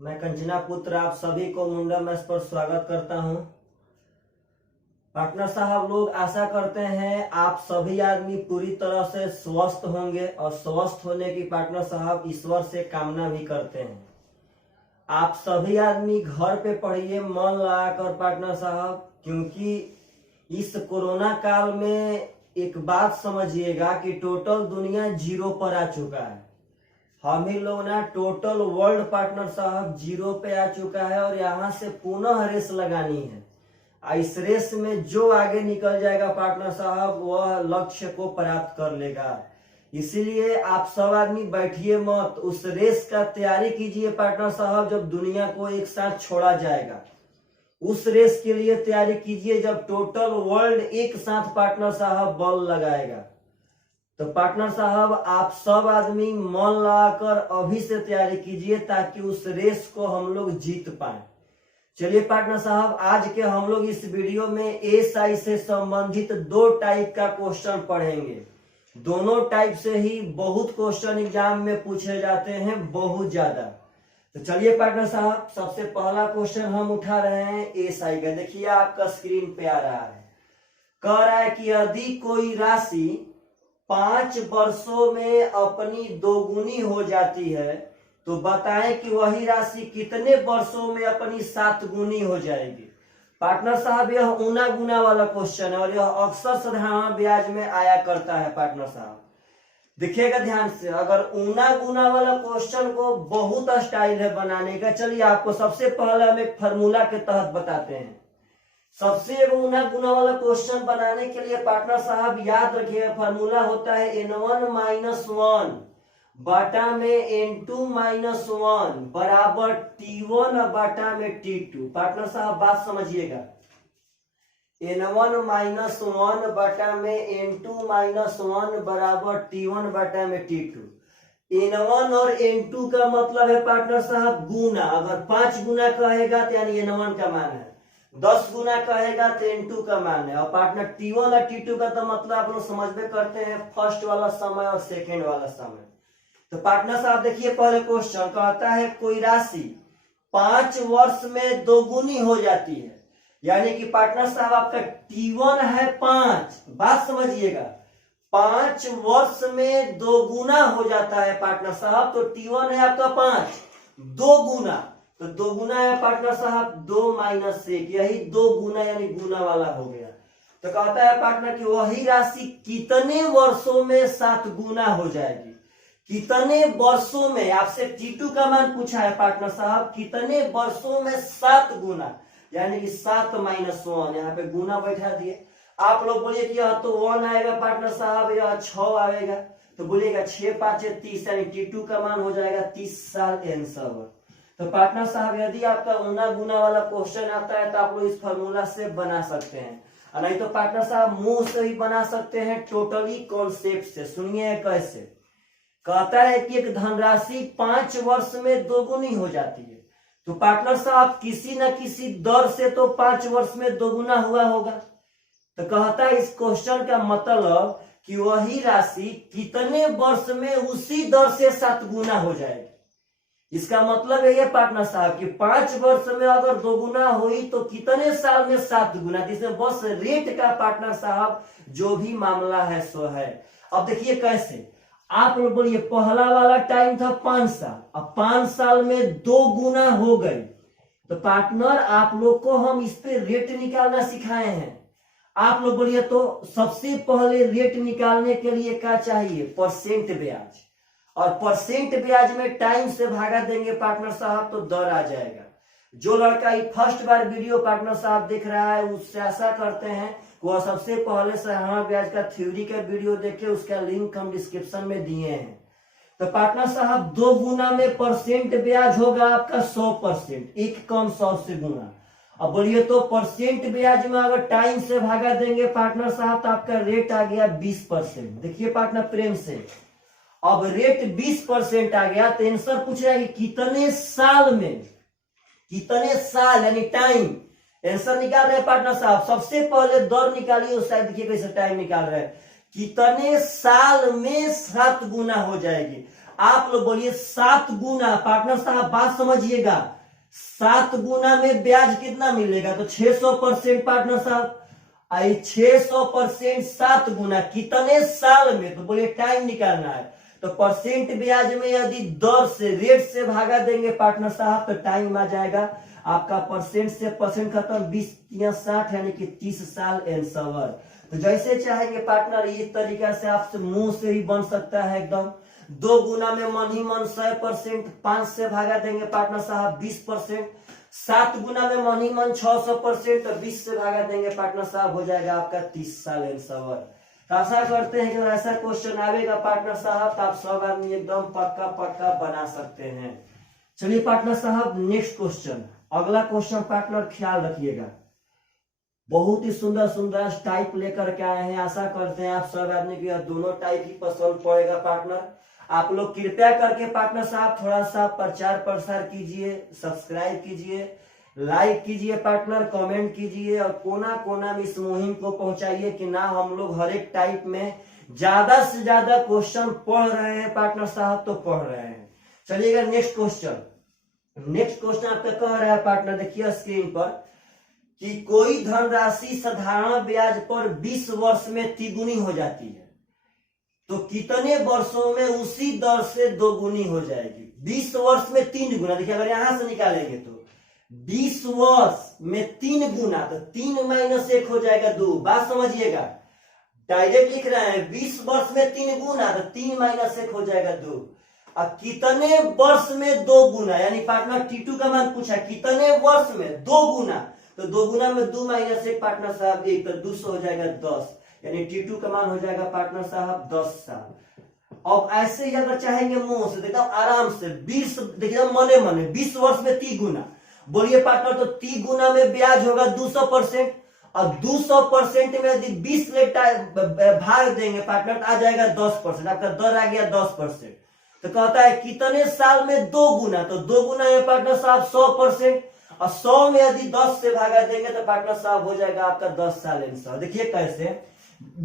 मैं कंचना पुत्र आप सभी को मुंडा मैस पर स्वागत करता हूं। पार्टनर साहब, लोग आशा करते हैं आप सभी आदमी पूरी तरह से स्वस्थ होंगे और स्वस्थ होने की पार्टनर साहब ईश्वर से कामना भी करते हैं। आप सभी आदमी घर पे पढ़िए मन लगाकर पार्टनर साहब, क्योंकि इस कोरोना काल में एक बात समझिएगा कि टोटल दुनिया जीरो पर आ चुका है। हम ही लोग ना टोटल वर्ल्ड पार्टनर साहब जीरो पे आ चुका है और यहाँ से पुनः रेस लगानी है। इस रेस में जो आगे निकल जाएगा पार्टनर साहब वह लक्ष्य को प्राप्त कर लेगा। इसीलिए आप सब आदमी बैठिए मत, उस रेस का तैयारी कीजिए पार्टनर साहब। जब दुनिया को एक साथ छोड़ा जाएगा उस रेस के लिए तैयारी कीजिए जब टोटल वर्ल्ड एक साथ पार्टनर साहब बल लगाएगा। तो पार्टनर साहब आप सब आदमी मन लगाकर अभी से तैयारी कीजिए ताकि उस रेस को हम लोग जीत पाए। चलिए पार्टनर साहब, आज के हम लोग इस वीडियो में एएसआई से संबंधित दो टाइप का क्वेश्चन पढ़ेंगे। दोनों टाइप से ही बहुत क्वेश्चन एग्जाम में पूछे जाते हैं, बहुत ज्यादा। तो चलिए पार्टनर साहब, सबसे पहला क्वेश्चन हम उठा रहे हैं एएसआई का। देखिए आपका स्क्रीन पे आ रहा है। कह रहा है कि यदि कोई राशि 5 वर्षों में अपनी दोगुनी हो जाती है तो बताएं कि वही राशि कितने वर्षों में अपनी 7 गुनी हो जाएगी। पार्टनर साहब यह ऊना गुना वाला क्वेश्चन है और यह अक्सर साधारण ब्याज में आया करता है। पार्टनर साहब देखिएगा ध्यान से, अगर ऊना गुना वाला क्वेश्चन को बहुत स्टाइल है बनाने का। चलिए आपको सबसे पहले हम एक फार्मूला के तहत बताते हैं। सबसे ऊना गुना वाला क्वेश्चन बनाने के लिए पार्टनर साहब याद रखिएगा, फार्मूला होता है n1 - 1 बटा में n2 - 1 बराबर t1 बटा में t2। पार्टनर साहब बात समझिएगा, n1 - 1 बटा में n2 - 1 बराबर t1 बटा में t2। n1 और n2 का मतलब है पार्टनर साहब गुना। अगर 5 गुना कहेगा तो यानी n1 का मान है, 10 गुना कहेगा तो n2 का मान है। और पार्टनर t1 और t2 का तो मतलब आप लोग समझ में करते हैं, फर्स्ट वाला समय और सेकेंड वाला समय। तो पार्टनर साहब देखिए, पहले क्वेश्चन कहता है कोई राशि 5 वर्ष में दोगुनी हो जाती है, यानी कि पार्टनर साहब आपका t1 है 5। बात समझिएगा, 5 वर्ष में दोगुना हो जाता है पार्टनर साहब। तो t1 है आपका 5, 2 गुना, तो 2 गुना है पार्टनर साहब 2 - 1, यही 2 गुना यानी गुना वाला हो गया। तो कहता है पार्टनर कि वही राशि कितने वर्षों में 7 गुना हो जाएगी। कितने वर्षों में, आपसे t2 का मान पूछा है पार्टनर साहब, कितने वर्षों में 7 गुना, यानी कि 7 - 1। यहाँ पे गुना बैठा दिए। आप लोग बोलिए कि यह तो 1 आएगा पार्टनर साहब, यह 6 आएगा, तो बोलिएगा 6 × 5 = 30, यानी t2 का मान हो जाएगा 30 साल आंसर। तो पार्टनर साहब यदि आपका ऊना गुना वाला क्वेश्चन आता है तो आप लोग इस फार्मूला से बना सकते हैं, और नहीं तो पार्टनर साहब मुंह से ही बना सकते हैं, टोटली कॉन्सेप्ट से। सुनिए कैसे। कहता है कि एक धनराशि 5 वर्ष में दोगुनी हो जाती है, तो पार्टनर साहब किसी न किसी दर से तो 5 वर्ष में दोगुना हुआ होगा। तो कहता है इस क्वेश्चन का मतलब कि वही राशि कितने वर्ष में उसी दर से 7 गुना हो जाएगी। इसका मतलब है ये पार्टनर साहब कि 5 वर्ष में अगर दोगुना हुई तो कितने साल में 7 गुना। जिसमें बस रेट का पार्टनर साहब जो भी मामला है सो है। अब देखिए कैसे, आप लोग बोलिए पहला वाला टाइम था 5 साल, अब 5 साल में 2 गुना हो गई। तो पार्टनर आप लोग को हम इस पे रेट निकालना सिखाए हैं। आप लोग बोलिए तो सबसे पहले रेट निकालने के लिए क्या चाहिए, परसेंट ब्याज। और परसेंट ब्याज में टाइम से भागा देंगे पार्टनर साहब तो दर आ जाएगा। जो लड़का ये फर्स्ट बार वीडियो पार्टनर साहब देख रहा है उससे आशा करते हैं वह सबसे पहले साधारण ब्याज का थ्योरी का वीडियो देखे, उसका लिंक हम डिस्क्रिप्शन में दिए हैं। तो पार्टनर साहब 2 गुना में परसेंट ब्याज होगा आपका 100%, एक कम 100 से गुना। अब बोलिए तो परसेंट ब्याज में अगर टाइम से भागा देंगे पार्टनर साहब तो आपका रेट आ गया 20%। देखिए पार्टनर प्रेम से, अब रेट 20% आ गया तो आंसर पूछ रहा है कि कितने साल में, कितने साल यानी टाइम। आंसर निकाल रहे हैं पार्टनर साहब, सबसे पहले दर निकालिए, उस साइड देखिए कैसे टाइम निकाल रहे हैं। कितने साल में 7 गुना हो जाएगी। आप लोग बोलिए 7 गुना, पार्टनर साहब बात समझिएगा, 7 गुना में ब्याज कितना मिलेगा, तो 600% पार्टनर साहब। आई 600% 7 गुना कितने साल में, तो बोलिए टाइम निकालना है, तो परसेंट ब्याज में यदि दर से रेट से भागा देंगे पार्टनर साहब तो टाइम आ जाएगा आपका परसेंट से परसेंट खत्म, 20×60 यानी कि 30 साल आंसर। तो जैसे चाहेंगे पार्टनर इस तरीका से आपसे मुंह से ही बन सकता है एकदम। 2 गुना में मन ही मन 100%, 5 से भागा देंगे पार्टनर साहब 20%, 7 गुना में मन ही मन 600%, तो 20 से भागा देंगे पार्टनर साहब, हो जाएगा आपका 30 साल आंसर। तो आशा करते हैं कि ऐसा क्वेश्चन आएगा पार्टनर साहब तो आप सब आदमी एकदम पक्का पक्का बना सकते हैं। चलिए पार्टनर साहब नेक्स्ट क्वेश्चन, अगला क्वेश्चन पार्टनर ख्याल रखिएगा, बहुत ही सुंदर सुंदर टाइप लेकर के आए हैं। आशा करते हैं आप सब आदमी को दोनों टाइप ही पसंद पड़ेगा पार्टनर। आप लोग कृपया करके पार्टनर साहब थोड़ा सा प्रचार प्रसार कीजिए, सब्सक्राइब कीजिए, लाइक कीजिए पार्टनर, कमेंट कीजिए और कोना कोना में इस मुहिम को पहुंचाइए कि ना हम लोग हर एक टाइप में ज्यादा से ज्यादा क्वेश्चन पढ़ रहे हैं पार्टनर साहब, तो पढ़ रहे हैं। चलिएगा नेक्स्ट क्वेश्चन। नेक्स्ट क्वेश्चन आपका कह रहा है पार्टनर, देखिए स्क्रीन पर, कि कोई धनराशि साधारण ब्याज पर 20 वर्ष में तिगुनी हो जाती है, तो कितने वर्षों में उसी दर से दोगुनी हो जाएगी। 20 वर्ष में 3 गुना, देखिए अगर यहां से निकालेंगे तो 20 वर्ष में 3 गुना, तो 3 - 1 हो जाएगा 2। बात समझिएगा, डायरेक्ट लिख रहे हैं 20 वर्ष में 3 गुना, तो 3 - 1 हो जाएगा 2। अब कितने वर्ष में 2 गुना, यानी पार्टनर T2 का मान पूछा, कितने वर्ष में 2 गुना, तो 2 गुना में 2 - 1 पार्टनर साहब 1, तो 200 हो जाएगा 10, यानी T2 का मान हो जाएगा पार्टनर साहब 10 साल। अब ऐसे ही अगर चाहेंगे मुंह से देखो आराम से 20, देखिए मने मने 20 वर्ष में 3 गुना, बोलिए पार्टनर, तो 3 गुना में ब्याज होगा 200%, और 200% में यदि 20 भाग देंगे पार्टनर तो आ जाएगा 10%, आपका दर आ गया 10%। तो कहता है कितने साल में 2 गुना, तो 2 गुना में पार्टनर साहब 100%, और 100 में यदि 10 से भागा देंगे तो पार्टनर साहब हो जाएगा आपका 10 साल आंसर। देखिए कैसे,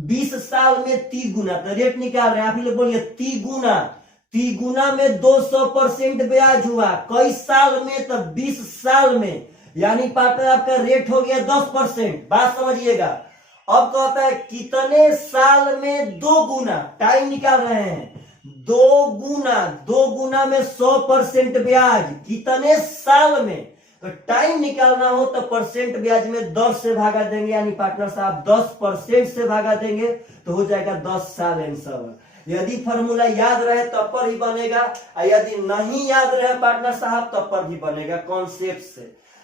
20 साल में 3 गुना, तो रेट निकाल रहे हैं, आप ही लोग बोलिए 3 गुना, 3 गुना में 200% ब्याज हुआ, कई साल में, तो 20 साल में, यानी पार्टनर आपका रेट हो गया 10%। बात समझिएगा। अब कहता है कितने साल में 2 गुना, टाइम निकाल रहे हैं, 2 गुना में 100% ब्याज, कितने साल में, तो टाइम निकालना हो तो परसेंट ब्याज में 10 से भागा देंगे, यानी पार्टनर साहब 10% से भागा देंगे तो हो जाएगा 10 साल आंसर। यदि फॉर्मूला याद रहे तब पर ही बनेगा, और यदि नहीं याद रहे पार्टनर साहब तब पर भी बनेगा, कॉन्सेप्ट से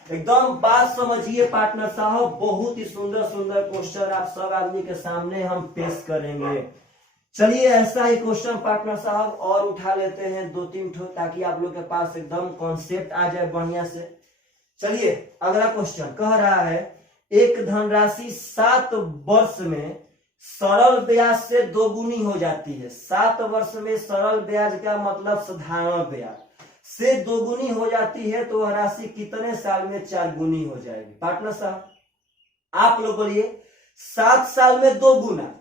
एकदम बात समझिए पार्टनर साहब। बहुत ही सुंदर सुंदर क्वेश्चन आप सब आदमी के सामने हम पेश करेंगे। चलिए ऐसा ही क्वेश्चन पार्टनर साहब और उठा लेते हैं 2-3 ठो, ताकि आप लोग के पास एकदम कॉन्सेप्ट आ जाए बढ़िया से। चलिए अगला क्वेश्चन कह रहा है, एक धनराशि 7 वर्ष में सरल ब्याज से 2 गुनी हो जाती है। 7 वर्ष में सरल ब्याज का मतलब साधारण ब्याज से 2 गुनी हो जाती है, तो वह राशि कितने साल में 4 गुनी हो जाएगी। पार्टनर साहब आप लोग बोलिए 7 साल में 2 गुना,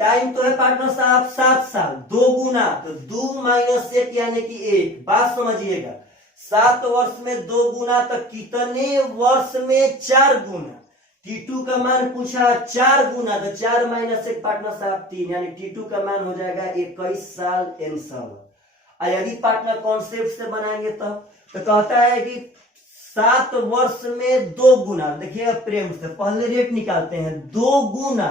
टाइम तो है पार्टनर साहब 7 साल, 2 गुना तो 2 - 1 यानी कि 1। बात समझिएगा, 7 वर्ष में 2 गुना तो कितने वर्ष में 4 गुना। T2 का मान पूछा 4 गुना, तो 4 - 1 पार्टनर साहब 3, यानी T2 का मान हो जाएगा 21 साल आंसर। और यदि पार्टनर कॉन्सेप्ट से बनाएंगे तब तो कहता है कि 7 वर्ष में 2 गुना, देखिए प्रेम से पहले रेट निकालते हैं, 2 गुना,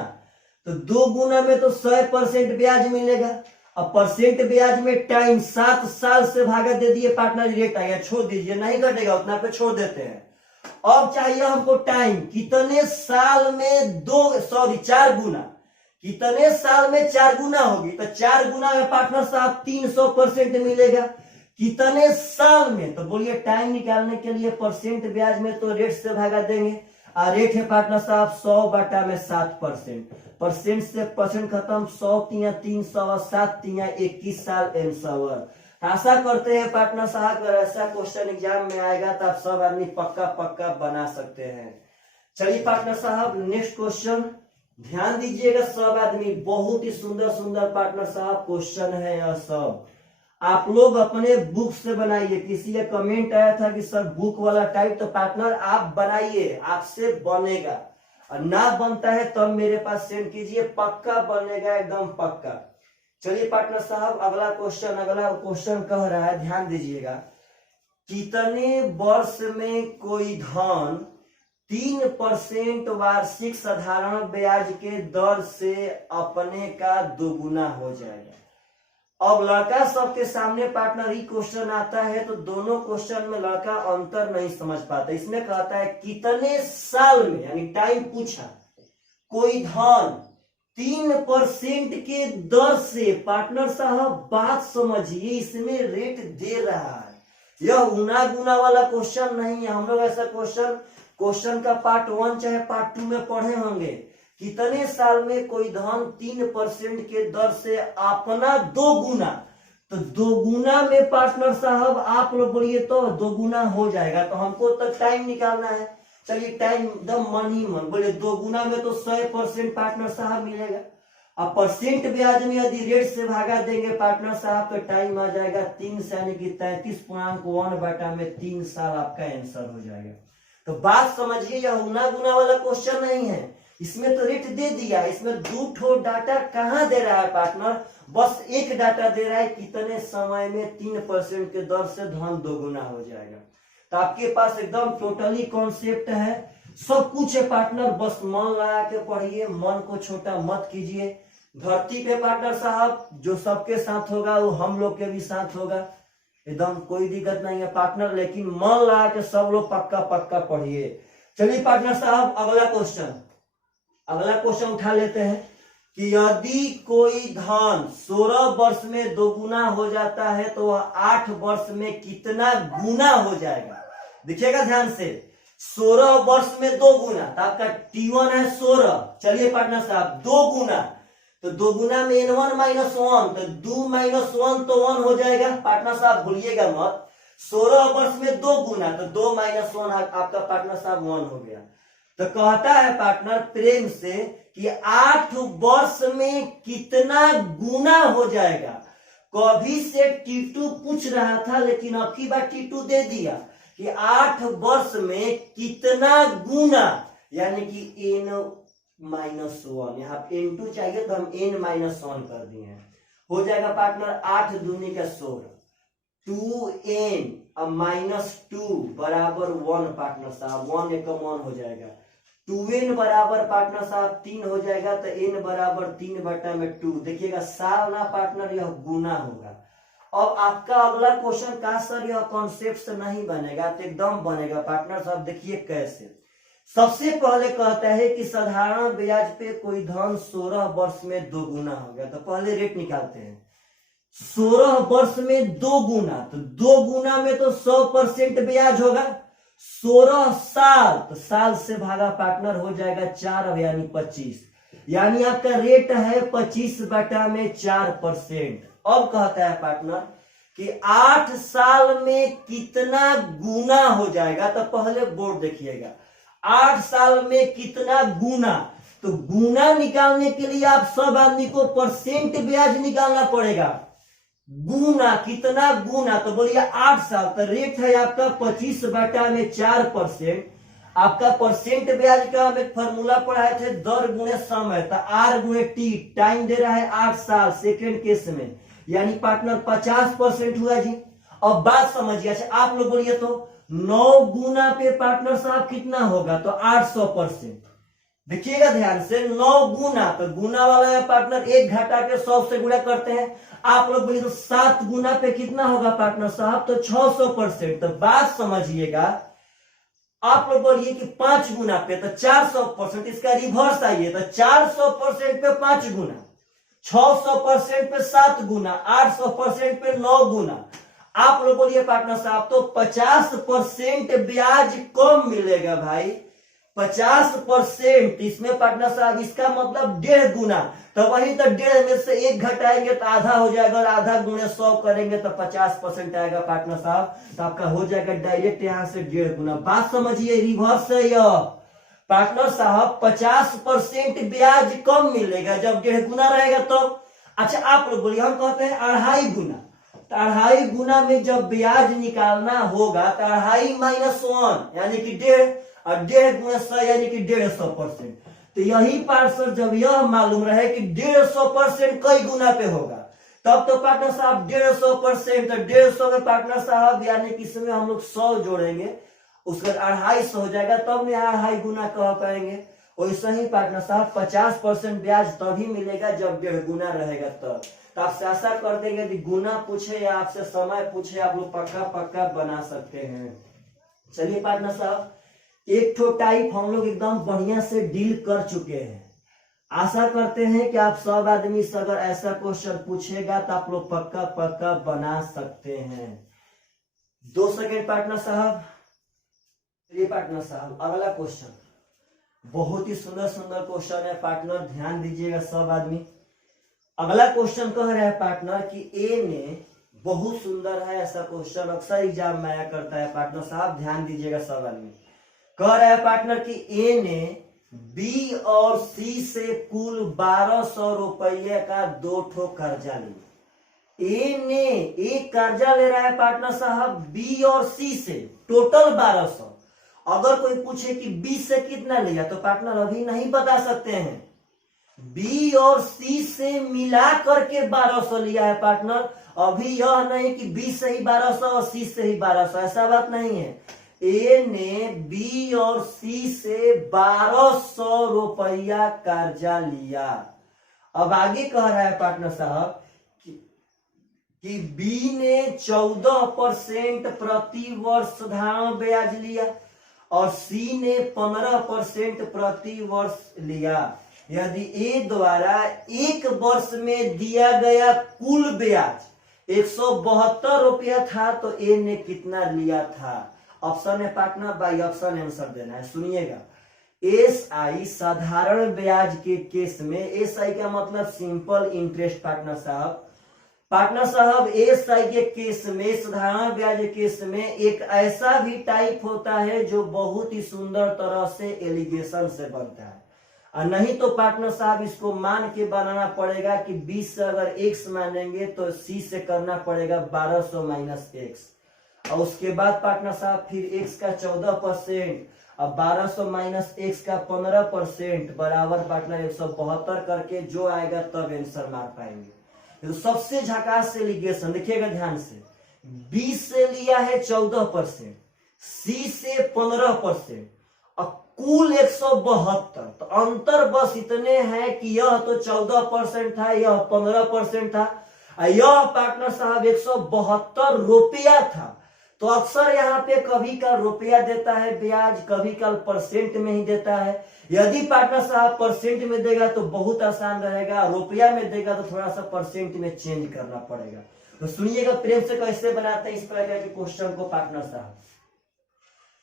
तो 2 गुना में तो 100% ब्याज मिलेगा, अब परसेंट ब्याज में टाइम 7 साल से भागा दे दिए पार्टनर, रेट आ गया, छोड़ दीजिए, नहीं घटेगा उतना पे छोड़ देते हैं। अब चाहिए हमको टाइम, कितने साल में 4 गुना, कितने साल में 4 गुना होगी, तो 4 गुना में पार्टनर साहब 300% मिलेगा, कितने साल में, तो बोलिए टाइम निकालने के लिए परसेंट ब्याज में तो रेट से भागा देंगे, और रेट है पार्टनर साहब 100/7%, परसेंट से परसेंट खत्म, 100 तिया 300, 7 तिया 21 साल आंसर। आशा करते हैं पार्टनर साहब अगर ऐसा क्वेश्चन एग्जाम में आएगा तो आप सब आदमी पक्का पक्का बना सकते हैं। चलिए पार्टनर साहब नेक्स्ट क्वेश्चन ध्यान दीजिएगा सब आदमी, बहुत ही सुंदर सुंदर पार्टनर साहब क्वेश्चन है यह सब। आप लोग अपने बुक से बनाइए। किसी का कमेंट आया था कि सर बुक वाला टाइप, तो पार्टनर आप बनाइए, आपसे बनेगा, और ना बनता है तब मेरे पास सेंड कीजिए, पक्का बनेगा, एकदम पक्का। चलिए पार्टनर साहब अगला क्वेश्चन कह रहा है, ध्यान दीजिएगा। कितने वर्ष में कोई धन 3% वार्षिक साधारण ब्याज के दर से अपने का दोगुना हो जाएगा। अब लड़का सबके सामने पार्टनर ही क्वेश्चन आता है, तो दोनों क्वेश्चन में लड़का अंतर नहीं समझ पाता। इसमें कहता है कितने साल में, यानी टाइम पूछा, कोई धन 3% के दर से, पार्टनर साहब बात समझिए, इसमें रेट दे रहा है। यह गुना गुना वाला क्वेश्चन नहीं है। हम लोग ऐसा क्वेश्चन का पार्ट 1 चाहे पार्ट 2 में पढ़े होंगे। कितने साल में कोई धन 3% के दर से अपना दोगुना, तो दोगुना में पार्टनर साहब आप लोग बोलिए तो दोगुना हो जाएगा, तो हमको तो टाइम निकालना है। चलिए टाइम एकदम मन ही मन बोले, दोगुना में तो 100% पार्टनर साहब मिलेगा। अब परसेंट ब्याज में यदि रेट से भागा देंगे पार्टनर साहब, तो टाइम आ जाएगा 3 यानी कि 33.1/3 साल आपका आंसर हो जाएगा। तो बात समझिए, यह गुना गुना वाला क्वेश्चन नहीं है। इसमें तो रेट दे दिया, इसमें 2 ठो डाटा कहां दे रहा है पार्टनर, बस एक डाटा दे रहा है, कितने समय में 3% के दर से धन दोगुना हो जाएगा। तो आपके पास एकदम टोटली कॉन्सेप्ट है, सब कुछ है पार्टनर, बस मन लगा के पढ़िए, मन को छोटा मत कीजिए। धरती पे पार्टनर साहब जो सबके साथ होगा वो हम लोग के भी साथ होगा, एकदम कोई दिक्कत नहीं है पार्टनर, लेकिन मन लगा के सब लोग पक्का पक्का पढ़िए। चलिए पार्टनर साहब अगला क्वेश्चन उठा लेते हैं कि यदि कोई धन 16 वर्ष में दोगुना हो जाता है तो वह 8 वर्ष में कितना गुना हो जाएगा। देखिएगा ध्यान से, 16 वर्ष में 2 गुना, तो आपका T1 है 16। चलिए पार्टनर साहब 2 गुना, तो 2 गुना में N1 - 1, तो 2 - 1 तो 1 हो जाएगा। पार्टनर साहब भूलिएगा मत, 16 वर्ष में 2 गुना, तो 2 - 1 आपका पार्टनर साहब 1 हो गया। तो कहता है पार्टनर प्रेम से कि 8 वर्ष में कितना गुना हो जाएगा। कभी से T2 पूछ रहा था, लेकिन अब की बार T2 दे दिया कि 8 वर्ष में कितना गुना, यानी कि N-1, यहाँ N2 चाहिए तो हम N-1 कर दिए हैं, हो जाएगा पार्टनर 8 दूनी का 16, 2N -2 बराबर 1 पार्टनर साहब, 1 एकम 1 हो जाएगा। 2N बराबर पार्टनर साहब 3 हो जाएगा, तो N बराबर 3/2। देखिएगा साल ना पार्टनर, यह गुना होगा। अब आपका अगला क्वेश्चन का सर यह कॉन्सेप्ट से नहीं बनेगा, तो एकदम बनेगा पार्टनर साहब। देखिए कैसे, सबसे पहले कहता है कि साधारण ब्याज पे कोई धन 16 वर्ष में 2 गुना हो गया, तो पहले रेट निकालते हैं। 16 वर्ष में 2 गुना, तो 2 गुना में तो 100% ब्याज होगा। 16 साल, तो साल से भागा पार्टनर हो जाएगा 4 यानी 25, यानी आपका रेट है 25/4%। अब कहता है पार्टनर कि 8 साल में कितना गुना हो जाएगा, तो पहले बोर्ड देखिएगा, 8 साल में कितना गुना, तो गुना निकालने के लिए आप सब आदमी को परसेंट ब्याज निकालना पड़ेगा। गुना कितना गुना, तो बोलिए 8 साल, तो रेट है आपका 25/4%। आपका परसेंट ब्याज का हम एक फॉर्मूला पढ़ाए थे, दर गुणे समय, तो R गुणे T, टाइम दे रहा है 8 साल सेकेंड केस में, यानी पार्टनर 50% हुआ जी। अब बात समझिए, अच्छा आप लोग बोलिए तो 9 गुना पे पार्टनर साहब कितना होगा, तो 800%। देखिएगा ध्यान से, 9 गुना, तो गुना वाला है पार्टनर, एक घटा के 100 से गुणा करते हैं। आप लोग बोलिए तो 7 गुना पे कितना होगा पार्टनर साहब, तो 600%। तो बात समझिएगा, आप लोग बोलिए कि 5 गुना पे तो 400%, इसका रिवर्स आइए, तो 400% पे 5 गुना, 600% पे 7 गुना, 800% पे 9 गुना। आप लोग बोलिए पार्टनर साहब तो 50% ब्याज कम मिलेगा भाई, 50%। इसमें पार्टनर साहब इसका मतलब 1.5 गुना, तो वही तो 1.5 में से 1 घटाएंगे तो आधा हो जाएगा, और आधा गुणे 100 करेंगे तो 50% आएगा पार्टनर साहब। तो आपका हो जाएगा डायरेक्ट यहाँ से 1.5 गुना। बात समझिए, रिवर्स है यह पार्टनर साहब, 50% ब्याज कम मिलेगा जब 1.5 गुना रहेगा तो। अच्छा आप लोग बोलिए, हम कहते हैं 2.5 गुना, तो 2.5 गुना में जब ब्याज निकालना होगा तो 2.5 माइनस 1 यानी कि 1.5 और 1.5 गुना 100 यानी कि 150%। तो यही पार्ट सर जब यह मालूम रहे कि 150% कई गुना पे होगा तब तो पार्टनर साहब 150%, तो 150 में पार्टनर साहब यानी कि इसमें हम लोग 100 जोड़ेंगे उसका 250 हो जाएगा, तब में 2.5 गुना कह पाएंगे। वैसे ही पार्टनर साहब 50% ब्याज तभी मिलेगा जब 1.5 गुना रहेगा तब। तो आपसे आशा कर देंगे कि गुना पूछे या आपसे समय पूछे आप लोग पक्का पक्का बना सकते हैं। चलिए पार्टनर साहब एक ठो टाइप हम लोग एकदम बढ़िया से डील कर चुके हैं। आशा करते हैं कि आप सब आदमी से अगर ऐसा क्वेश्चन पूछेगा तो आप लोग पक्का पक्का बना सकते हैं। 2 सेकेंड पार्टनर साहब। चलिए पार्टनर साहब अगला क्वेश्चन बहुत ही सुंदर सुंदर क्वेश्चन है पार्टनर, ध्यान दीजिएगा सब आदमी। अगला क्वेश्चन कह रहा है पार्टनर कि ए ने, बहुत सुंदर है ऐसा क्वेश्चन अक्सर एग्जाम में आया करता है पार्टनर साहब, ध्यान दीजिएगा सब आदमी। कह रहा है पार्टनर कि ए ने बी और सी से कुल 1200 रुपये का 2 ठो कर्जा लिया। ए ने एक कर्जा ले रहा है पार्टनर साहब बी और सी से, टोटल 1200। अगर कोई पूछे कि बी से कितना लिया तो पार्टनर अभी नहीं बता सकते हैं। बी और सी से मिला करके 1200 लिया है पार्टनर, अभी यह नहीं कि बी से ही 1200 और सी से ही 1200, ऐसा बात नहीं है। ए ने बी और सी से 1200 रुपया कर्जा लिया। अब आगे कह रहा है पार्टनर साहब कि बी ने 14% प्रति वर्ष साधारण ब्याज लिया और सी ने 15% प्रति वर्ष लिया। यदि ए द्वारा एक वर्ष में दिया गया कुल ब्याज 172 रुपया था तो ए ने कितना लिया था? ऑप्शन है पार्टनर, बाई ऑप्शन आंसर देना है। सुनिएगा, एस आई साधारण ब्याज के केस में, एस आई का मतलब सिंपल इंटरेस्ट पार्टनर साहब। पार्टनर साहब एस आई के केस में, साधारण ब्याज के केस में एक ऐसा भी टाइप होता है जो बहुत ही सुंदर तरह से एलिगेशन से बनता है, और नहीं तो पार्टनर साहब इसको मान के बनाना पड़ेगा कि 20 से अगर x मानेंगे तो c से करना पड़ेगा 1200 माइनस x, और उसके बाद पार्टनर साहब फिर x का 14% और 1200 माइनस x का 15% बराबर पार्टनर 172 करके जो आएगा तब आंसर मार पाएंगे। तो सबसे झकास एलिगेशन देखिएगा ध्यान से, 20 से लिया है 14%, सी से 15% और कुल 172। तो अंतर बस इतने हैं कि यह तो 14% था, यह 15% था, और यह पार्टनर साहब 172 रुपया था। तो अक्सर यहाँ पे कभी का रुपया देता है ब्याज, कभी का परसेंट में ही देता है। यदि पार्टनर साहब परसेंट में देगा तो बहुत आसान रहेगा, रुपया में देगा तो थोड़ा सा परसेंट में चेंज करना पड़ेगा। तो सुनिएगा प्रेम से कैसे बनाते हैं इस प्रकार के क्वेश्चन को। पार्टनर साहब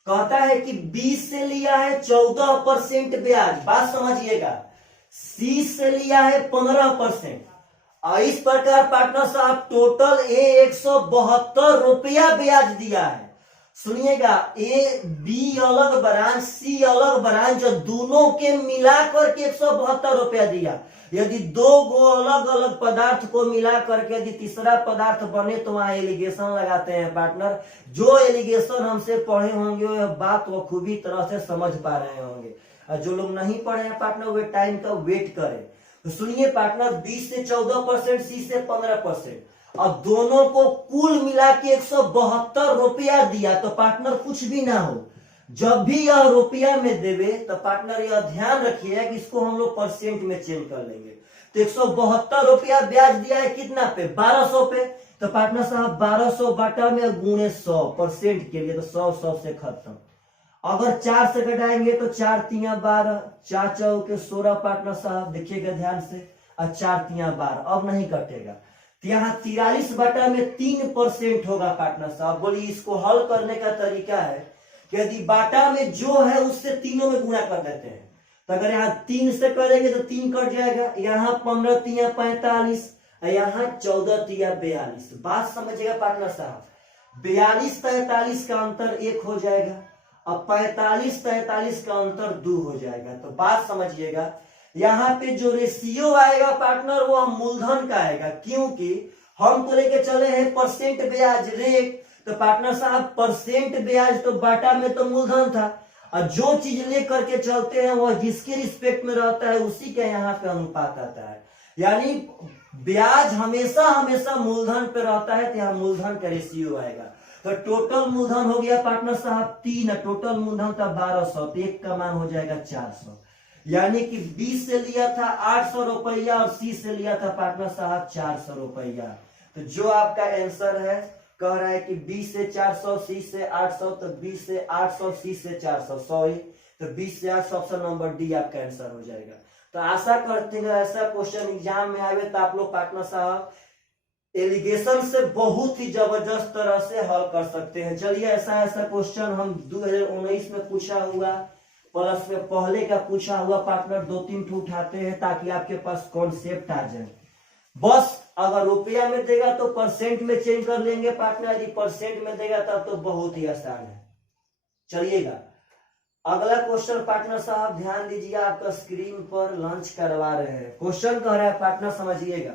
कहता है कि 20 से लिया है 14% ब्याज, बात समझिएगा, सी से लिया है 15%, और इस प्रकार पार्टनर साहब टोटल ए 172 रुपया ब्याज दिया है। सुनिएगा, ए बी अलग ब्रांच सी अलग ब्रांच, जो दोनों के मिलाकर के 172 रुपया दिया। यदि दो गो अलग अलग पदार्थ को मिला करके यदि तीसरा पदार्थ बने तो वहां एलिगेशन लगाते हैं पार्टनर। जो एलिगेशन हमसे पढ़े होंगे वह बात वो खूबी तरह से समझ पा रहे होंगे, और जो लोग नहीं पढ़े हैं पार्टनर वे टाइम का वेट करें। तो सुनिए पार्टनर, 20 से 14%, सी से 15%, और दोनों को कुल मिला के 172 रुपया दिया। तो पार्टनर कुछ भी ना हो, जब भी यह रुपया में देवे तो पार्टनर यह ध्यान रखिए कि इसको हम लोग परसेंट में चेंज कर लेंगे। तो 172 रुपया ब्याज दिया है कितना पे? 1200 पे। तो पार्टनर साहब 1200 बाटा में गुणे 100 परसेंट के लिए, तो 100 से खत्म। अगर 4 से घटाएंगे तो 4 तिया 12, 4 चौके 16 पार्टनर साहब देखिएगा ध्यान से, और 4 तिया 12, अब नहीं कटेगा। तो यहाँ 43 बटा में 3% होगा पार्टनर साहब। बोलिए इसको हल करने का तरीका है कि यदि बाटा में जो है उससे तीनों में गुणा कर देते हैं। तो अगर यहाँ 3 से करेंगे तो 3 कट जाएगा, यहाँ 15 तिया 45, यहाँ 14 तिया 42। बात समझिएगा पार्टनर साहब, 42-43 का अंतर 1 हो जाएगा, अब 45-43 का अंतर 2 हो जाएगा। तो बात समझिएगा, यहाँ पे जो रेशियो आएगा पार्टनर वह मूलधन का आएगा, क्योंकि हम तो लेके चले हैं परसेंट ब्याज रेट, तो पार्टनर साहब परसेंट ब्याज तो बाटा में तो मूलधन था, और जो चीज लेकर के चलते हैं वह जिसके रिस्पेक्ट में रहता है उसी के यहाँ पे अनुपात आता है। यानी ब्याज हमेशा हमेशा मूलधन पे रहता है, तो यहाँ मूलधन का रेशियो आएगा। तो टोटल मूलधन हो गया पार्टनर साहब 3, टोटल मूलधन था 1200, तो एक का मान हो जाएगा 400। यानी कि बी से लिया था 800 रुपया और सी से लिया था पार्टनर साहब 400 रुपया। तो जो आपका आंसर है कह रहा है कि बी से 400, सी से 800, तो बी से 800, सी से 400, सॉरी, तो बी से 800 ऑप्शन नंबर डी आपका आंसर हो जाएगा। तो आशा करते हैं ऐसा क्वेश्चन एग्जाम में आवे तो आप लोग पार्टनर साहब एलिगेशन से बहुत ही जबरदस्त तरह से हल कर सकते हैं। चलिए ऐसा क्वेश्चन हम 2019 में पूछा हुआ प्लस में पहले का पूछा हुआ पार्टनर 2-3 ठो उठाते हैं ताकि आपके पास कॉन्सेप्ट आ जाए। बस अगर रुपया में देगा तो परसेंट में चेंज कर लेंगे पार्टनर, यदि परसेंट में देगा तब तो बहुत ही आसान है। चलिएगा अगला क्वेश्चन पार्टनर साहब ध्यान दीजिए, आपका स्क्रीन पर लॉन्च करवा रहे हैं। क्वेश्चन कह रहा है पार्टनर समझिएगा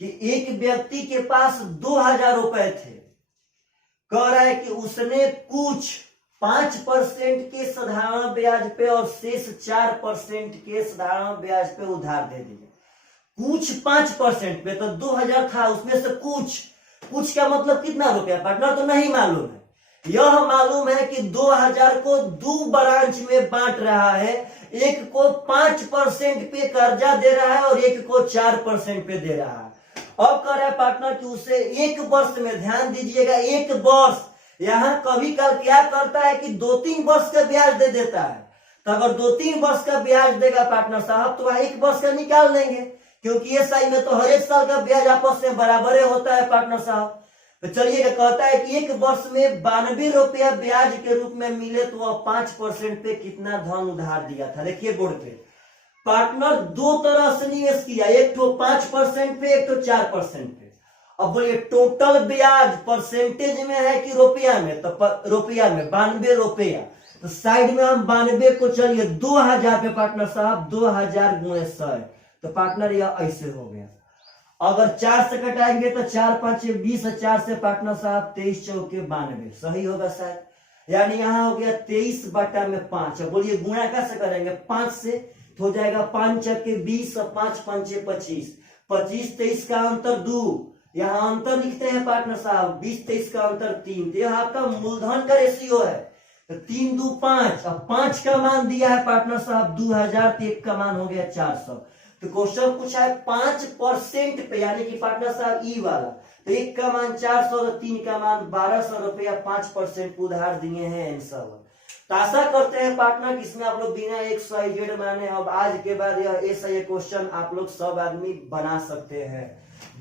कि एक व्यक्ति के पास 2000 रुपए थे, कह रहा है कि उसने कुछ 5% के साधारण ब्याज पे और शेष 4% के साधारण ब्याज पे उधार दे दिए। कुछ 5% पे, तो 2000 था उसमें से कुछ का मतलब कितना रुपया पार्टनर तो नहीं मालूम है। यह मालूम है कि 2000 को 2 ब्रांच में बांट रहा है, एक को 5% पे कर्जा दे रहा है और एक को 4% पे दे रहा है। अब कह रहा है पार्टनर कि उसे 1 वर्ष में, ध्यान दीजिएगा 1 वर्ष, यहाँ कभी कल क्या करता है कि 2-3 वर्ष का ब्याज दे देता है। तो अगर 2-3 वर्ष का ब्याज देगा पार्टनर साहब तो वह 1 वर्ष का निकाल लेंगे, क्योंकि एसआई में तो हर एक साल का ब्याज आपस में बराबर होता है पार्टनर साहब। तो चलिए कहता है कि 1 वर्ष में 92 रुपया ब्याज के रूप में मिले तो वह 5% पे कितना धन उधार दिया था। देखिए बोर्ड पे पार्टनर 2 तरह से निवेश किया, एक तो 5% पे, एक तो 4% पे। अब बोलिए टोटल ब्याज परसेंटेज में है कि रुपया में, तो रुपया में 92 रुपया, तो साइड में हम 92 को चलिए 2000 पे पार्टनर साहब 2000 गुणे 100, तो पार्टनर यह ऐसे हो गया। अगर 4 से कटाएंगे तो 4-5 20, 4 से पार्टनर साहब 23 चौके 92, सही होगा शायद। यानी यहाँ हो गया 23/5। बोलिए गुणा कैसे करेंगे 5 से, तो हो जाएगा 5 चौके 20 और 5 पंचे 25, 25-23 का अंतर 2, यहाँ अंतर लिखते हैं पार्टनर साहब 20-23 का अंतर 3, तो यह आपका मूलधन का रेशियो है। तो 3-2 5, अब 5 का मान दिया है पार्टनर साहब 2000, तो 1 का मान हो गया 400। तो क्वेश्चन पूछा है 5% पे, यानी कि पार्टनर साहब ई वाला, तो 1 का मान 400 और 3 का मान 1200 रुपया 5% उधार दिए हैं आंसर। तो आशा करते हैं पार्टनर कि इसमें आप लोग बिना XYZ माने अब आज के बाद यह ऐसा ये क्वेश्चन आप लोग सब आदमी बना सकते हैं।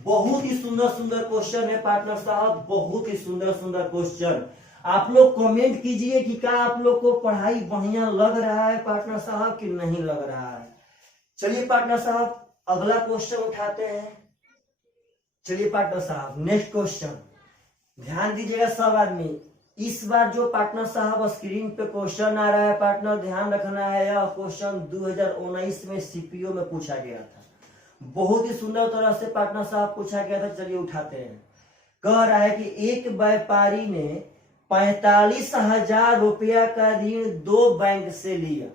बहुत ही सुंदर सुंदर क्वेश्चन है पार्टनर साहब, बहुत ही सुंदर सुंदर क्वेश्चन। आप लोग कमेंट कीजिए कि क्या आप लोग को पढ़ाई बढ़िया लग रहा है पार्टनर साहब कि नहीं लग रहा है। चलिए पार्टनर साहब अगला क्वेश्चन उठाते हैं। चलिए पार्टनर साहब नेक्स्ट क्वेश्चन ध्यान दीजिएगा सब आदमी। इस बार जो पार्टनर साहब स्क्रीन पे क्वेश्चन आ रहा है पार्टनर ध्यान रखना है, यह क्वेश्चन 2019 में सीपीओ में पूछा गया था। बहुत ही सुंदर तरह से पार्टनर साहब पूछा गया था। चलिए उठाते हैं। कह रहा है कि एक व्यापारी ने 45,000 रुपया का ऋण 2 बैंक से लिया,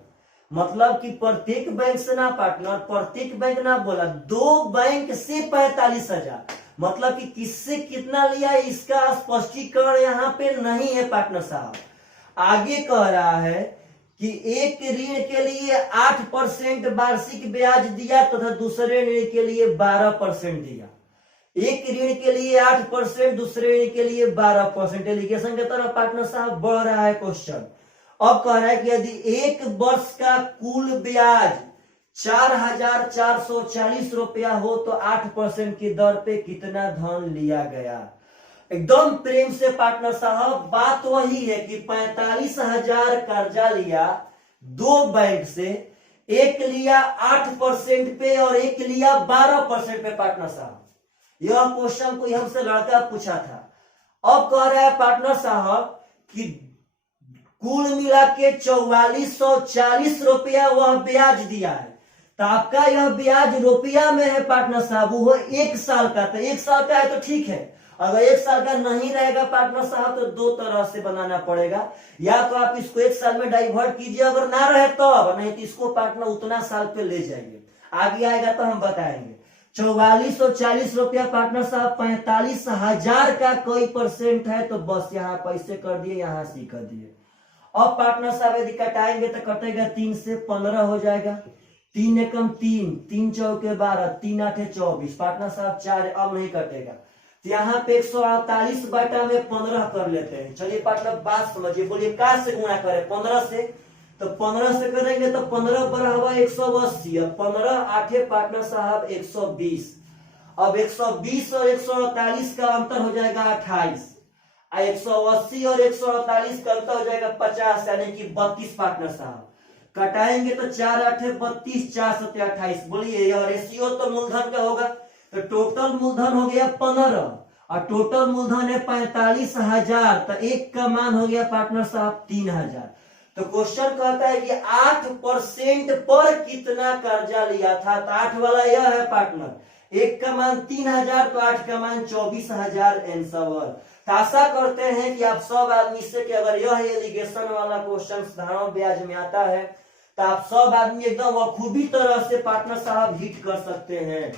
मतलब कि प्रत्येक बैंक से ना पार्टनर, प्रत्येक बैंक ना बोला, 2 बैंक से 45,000, मतलब कि किससे कितना लिया इसका स्पष्टीकरण यहाँ पे नहीं है पार्टनर साहब। आगे कह रहा है कि एक ऋण के लिए 8% वार्षिक ब्याज दिया तथा दूसरे ऋण के लिए 12% दिया। एक ऋण के लिए 8%, दूसरे ऋण के लिए 12%। एलिगेशन के तरफ पार्टनर साहब बढ़ रहा है क्वेश्चन। अब कह रहा है कि यदि 1 वर्ष का कुल ब्याज 4,440 रुपया हो तो 8% की दर पे कितना धन लिया गया। एकदम प्रेम से पार्टनर साहब बात वही है कि 45,000 कर्जा लिया 2 बैंक से, एक लिया 8% पे और एक लिया 12% पे पार्टनर साहब। यह क्वेश्चन कोई हमसे लड़का पूछा था। अब कह रहा है पार्टनर साहब कि कुल मिला के 4440 रुपया वह ब्याज दिया है। तो आपका यह ब्याज रुपया में है पार्टनर साहब, वो 1 साल का। तो 1 साल का है तो ठीक है, अगर 1 साल का नहीं रहेगा पार्टनर साहब तो 2 तरह से बनाना पड़ेगा। या तो आप इसको 1 साल में डाइवर्ट कीजिए, अगर ना रहे तो नहीं तो इसको पार्टनर उतना साल पे ले जाइए, आगे आएगा तो हम बताएंगे। 4440 रुपया पार्टनर साहब 45,000 का कोई परसेंट है, तो बस यहाँ पैसे कर दिए, यहाँ से कर दिए। अब पार्टनर साहब यदि कटाएंगे तो कटेगा 3 से 15 हो जाएगा, 3 एकम 3, 3 चौके 12, 3 आठे 24, पार्टनर साहब 4 अब नहीं कटेगा। तो यहाँ पे 148 बटा में 15 कर लेते हैं। चलिए पार्टनर बात समझिए, बोलिए का से गुणा करें 15 से, तो 15 से करेंगे तो 15 पर हवा 180, अब 15 आठे पार्टनर साहब 120। अब 120 और 148 का अंतर हो जाएगा 28, 180 और 148 का अंतर हो जाएगा 50, यानी कि 32 पार्टनर साहब। कटाएंगे तो 4 आठे 32, 4 सत्ते 28। बोलिए यह रेशियो तो मूलधन का होगा, तो टोटल मूलधन हो गया 15 और टोटल मूलधन है 45,000, तो 1 का मान हो गया पार्टनर साहब 3,000। तो क्वेश्चन कहता है कि 8% पर कितना कर्जा लिया था, तो 8 वाला यह है पार्टनर, 1 का मान 3,000 तो 8 का मान 24,000 आंसर। तो आशा करते हैं कि आप सब आदमी से कि अगर यह एलिगेशन वाला क्वेश्चन साधारण ब्याज में आता है तो आप सब आदमी एकदम खूबी तरह से पार्टनर साहब हिट कर सकते हैं।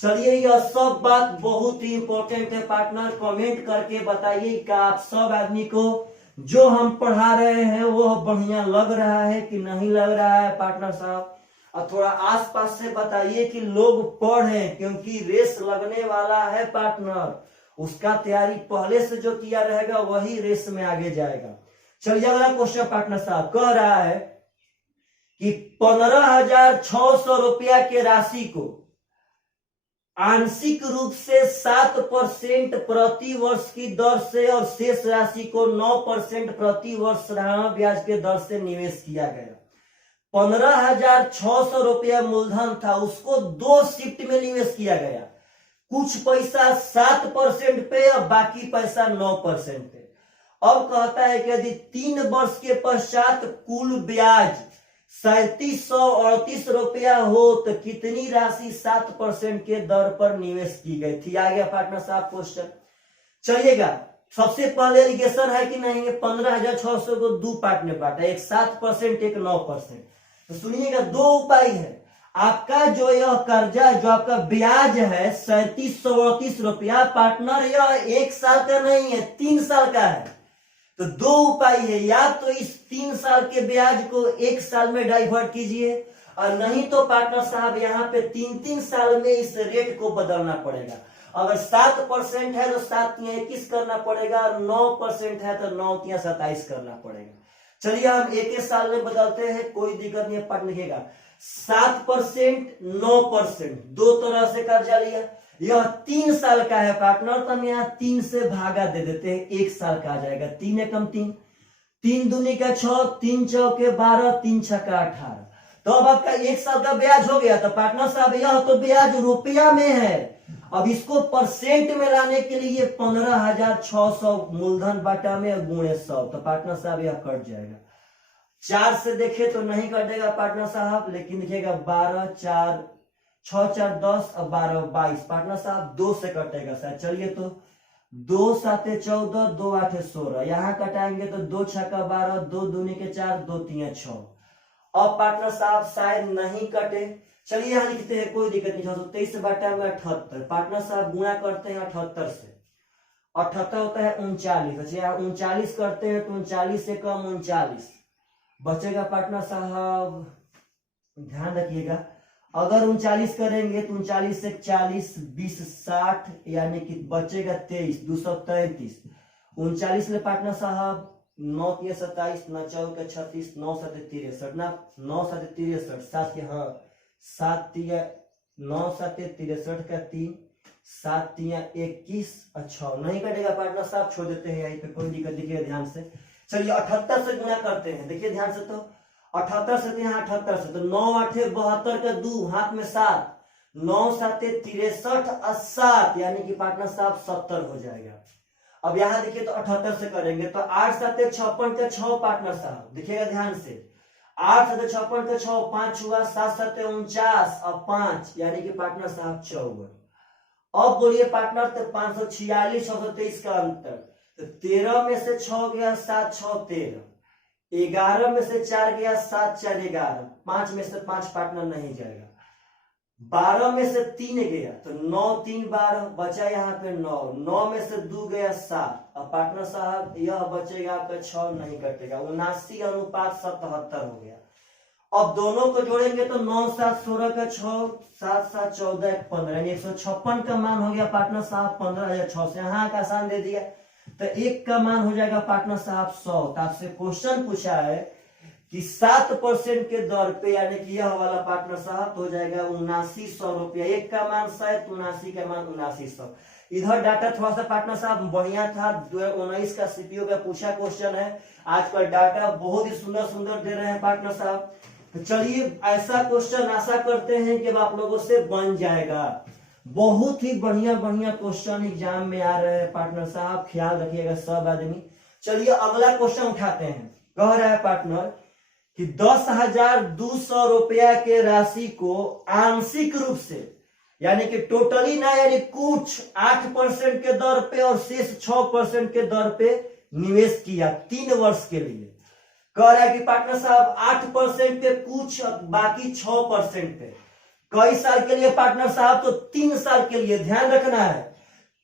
चलिए यह सब बात बहुत ही इंपॉर्टेंट है पार्टनर, कमेंट करके बताइए कि आप सब आदमी को जो हम पढ़ा रहे हैं वो बढ़िया लग रहा है कि नहीं लग रहा है पार्टनर साहब। और थोड़ा आसपास से बताइए कि लोग पढ़ें, क्योंकि रेस लगने वाला है पार्टनर, उसका तैयारी पहले से जो किया रहेगा वही रेस में आगे जाएगा। चलिए अगला क्वेश्चन पार्टनर साहब कह रहा है कि 15,600 रुपया के राशि को आंशिक रूप से 7% प्रति वर्ष की दर से और शेष राशि को 9% प्रति वर्ष साधारण ब्याज के दर से निवेश किया गया। 15,600 रुपया मूलधन था, उसको 2 शिफ्ट में निवेश किया गया, कुछ पैसा 7% पे और बाकी पैसा 9% पे। अब कहता है कि यदि 3 वर्ष के पश्चात कुल ब्याज 3738 रुपया हो तो कितनी राशि 7% के दर पर निवेश की गई थी। आ गया पार्टनर साहब क्वेश्चन। चलिएगा सबसे पहले एलिगेशन है कि नहीं, 15,600 को 2 पार्ट में बांटा, एक 7% एक 9%। तो सुनिएगा 2 उपाय है। आपका जो यह कर्जा जो आपका ब्याज है 3738 रुपया पार्टनर, यह 1 साल का नहीं है, 3 साल का है। तो 2 उपाय है, या तो इस 3 साल के ब्याज को 1 साल में डाइवर्ट कीजिए, और नहीं तो पार्टनर साहब यहाँ पे 3-3 साल में इस रेट को बदलना पड़ेगा। अगर 7% है तो 7 तिया 21 करना पड़ेगा, और 9% है तो 9 तिया 27 करना पड़ेगा। चलिए हम 1 साल में बदलते हैं, कोई दिक्कत नहीं है, पढ़ लिखिएगा। 7% 9%, 2 तरह से कर्जा लिया, यह 3 साल का है पार्टनर, तो हम यहाँ 3 से भागा दे देते हैं, 1 साल का आ जाएगा। 3 एकम 3, 3 दूनी का 6, 3 चौके 12, 3 छक्का 18। तो अब आपका 1 साल का ब्याज हो गया। तो पार्टनर साहब यह तो ब्याज रुपया में है, अब इसको परसेंट में लाने के लिए 15,600 मूलधन बाटा में गुणे 100, तो पार्टनर साहब यह कट जाएगा। 4 से देखे तो नहीं कटेगा पार्टनर साहब, लेकिन देखिएगा 12, 4, 6, 4, 10 और 12, 22, पार्टनर साहब 2 से कटेगा सर। चलिए तो 2 7 14, 2 8 16, यहाँ कटाएंगे तो 2 छक्का 12, 2 दूनी के 4, 2 तिया 6। अब पार्टनर साहब शायद नहीं कटे, चलिए यहाँ लिखते हैं, कोई दिक्कत नहीं। 623 बाटा में 78, पार्टनर साहब गुणा करते हैं 78 से, 78 होता है 39। अच्छा 39 करते हैं तो 39 से कम 39 बचेगा पार्टनर साहब, ध्यान रखिएगा। अगर 39 करेंगे तो 39 से 40, 20, 60, यानी कि बचेगा 23, 233। 39 ले पार्टनर साहब 9 तिया 27, 9 चौके 36, 9 7 63 ना, 9 7 63, 7 के हाँ 7 तिया 9 7 63 का 3, 7 तिया 21 और 6 नहीं कटेगा पार्टनर साहब, छोड़ देते हैं यहीं पे, कोई दिक्कत। देखिए ध्यान से, चलिए 78 से गुणा करते हैं, देखिए ध्यान से। तो 78 से यहाँ 78 से, तो 9 8 72 का 2 हाथ में 7, 9 7 63 और 7, यानी कि पार्टनर साहब 70 हो जाएगा। अब यहाँ देखिए तो 78 से करेंगे तो 8 7 56 का 6 पार्टनर साहब, देखिएगा ध्यान से, 8 7 56 के 6 5 हुआ, 7 7 49 और 5 यानी कि पार्टनर साहब 54। अब बोलिए पार्टनर, तो 546 623 का अंतर, तो 13 में से 6 गया 7 6 13, 11 में से 4 गया 7 4 11, 5 में से 5 पार्टनर नहीं जाएगा, 12 में से 3 गया तो 9 3 12, बचा यहाँ पे 9, 9 में से 2 गया 7, अब पार्टनर साहब यह बचेगा आपका 6 नहीं कटेगा, 79:77 हो गया। अब दोनों को जोड़ेंगे तो 9 7 16 का 6, 7 7 14 15, यानी 156 का मान हो गया पार्टनर साहब 15,006 से। यहाँ का आसान दे दिया, तो एक का मान हो जाएगा पार्टनर साहब 100। तो आपसे क्वेश्चन पूछा है कि 7% के दर पे, यानी कि यह वाला पार्टनर साहब तो हो जाएगा 7900 रुपया। एक का मान 100, 79 का मान 7900। इधर डाटा थोड़ा सा पार्टनर साहब बढ़िया था, 2019 का सीपीओ का पूछा क्वेश्चन है। आजकल डाटा बहुत ही सुंदर सुंदर दे रहे हैं पार्टनर साहब। तो चलिए ऐसा क्वेश्चन आशा करते हैं कि आप लोगों से बन जाएगा। बहुत ही बढ़िया बढ़िया क्वेश्चन एग्जाम में आ रहे हैं पार्टनर साहब, ख्याल रखिएगा सब आदमी। चलिए अगला क्वेश्चन उठाते हैं। कह रहा है पार्टनर कि 10,200 रुपया के राशि को आंशिक रूप से, यानी कि टोटली ना, यानी कुछ 8% के दर पे और शेष 6% के दर पे निवेश किया 3 वर्ष के लिए। कह रहा है कि पार्टनर साहब 8% पे कुछ, बाकी 6% पे। कई साल के लिए पार्टनर साहब? तो 3 साल के लिए। ध्यान रखना है,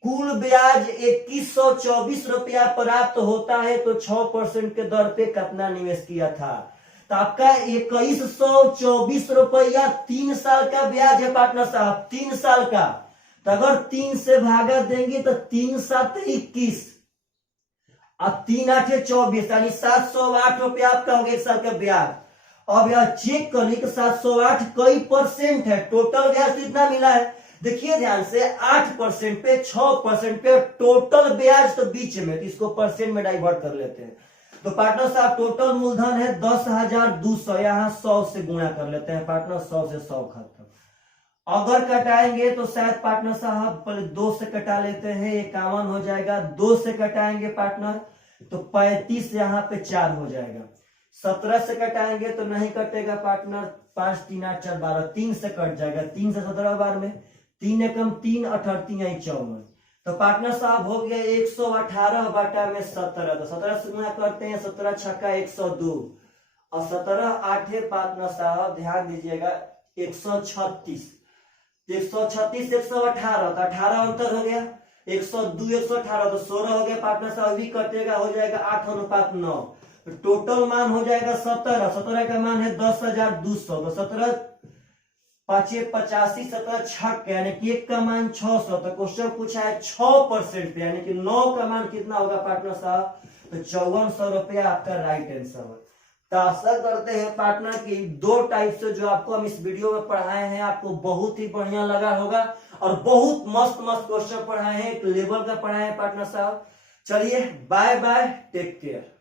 कुल ब्याज 2124 रुपया प्राप्त होता है, तो 6% के दर पे कितना निवेश किया था? तो आपका 2124 रुपया 3 साल का ब्याज है पार्टनर साहब, 3 साल का। तो अगर 3 से भागा देंगे तो 3 7 21, अब 3 8 24, यानी 708 रुपया आपका हो गया 1 साल का ब्याज। अब यह चेक करिए कि 708 कई परसेंट है, टोटल ब्याज कितना मिला है? देखिए ध्यान से, 8% पे 6% पे टोटल ब्याज तो बीच में, तो इसको परसेंट में डाइवर्ट कर लेते हैं। तो पार्टनर साहब टोटल मूलधन है 10,200, यहाँ 100 से गुणा कर लेते हैं पार्टनर, 100 से 100 खत्म। अगर कटाएंगे तो शायद पार्टनर साहब पहले 2 से कटा लेते हैं, 51 हो जाएगा। 2 से कटाएंगे पार्टनर तो 35, यहाँ पे 4 हो जाएगा। 17 से कटाएंगे तो नहीं कटेगा पार्टनर, 5 3 8 4 12, 3 से कट जाएगा। 3 से 17 बार में 3 एकम 3, 38 यही 54। तो पार्टनर साहब हो गया 118 बटा में 17, तो 17 से गुणा करते हैं, 17 छक्का 102 और 17 8 पार्टनर साहब ध्यान दीजिएगा 136, 136 118, तो 18 अंतर हो गया, 102 118 तो 16 हो गया पार्टनर साहब, भी कटेगा, हो जाएगा 8:9। तो टोटल मान हो जाएगा 17, 17 का मान है 10,200, तो 17 5 85, 17 छक्के, यानी कि 1 का मान 600। तो क्वेश्चन पूछा है 6% पे, यानी कि 9 का मान कितना होगा पार्टनर साहब? तो 5400 रुपया आपका राइट आंसर है। तो आशा करते हैं पार्टनर की 2 टाइप से जो आपको हम इस वीडियो में पढ़ाए हैं आपको बहुत ही बढ़िया लगा होगा, और बहुत मस्त मस्त क्वेश्चन पढ़ाए हैं, एक लेवल का पढ़ाए हैं पार्टनर साहब। चलिए बाय बाय, टेक केयर।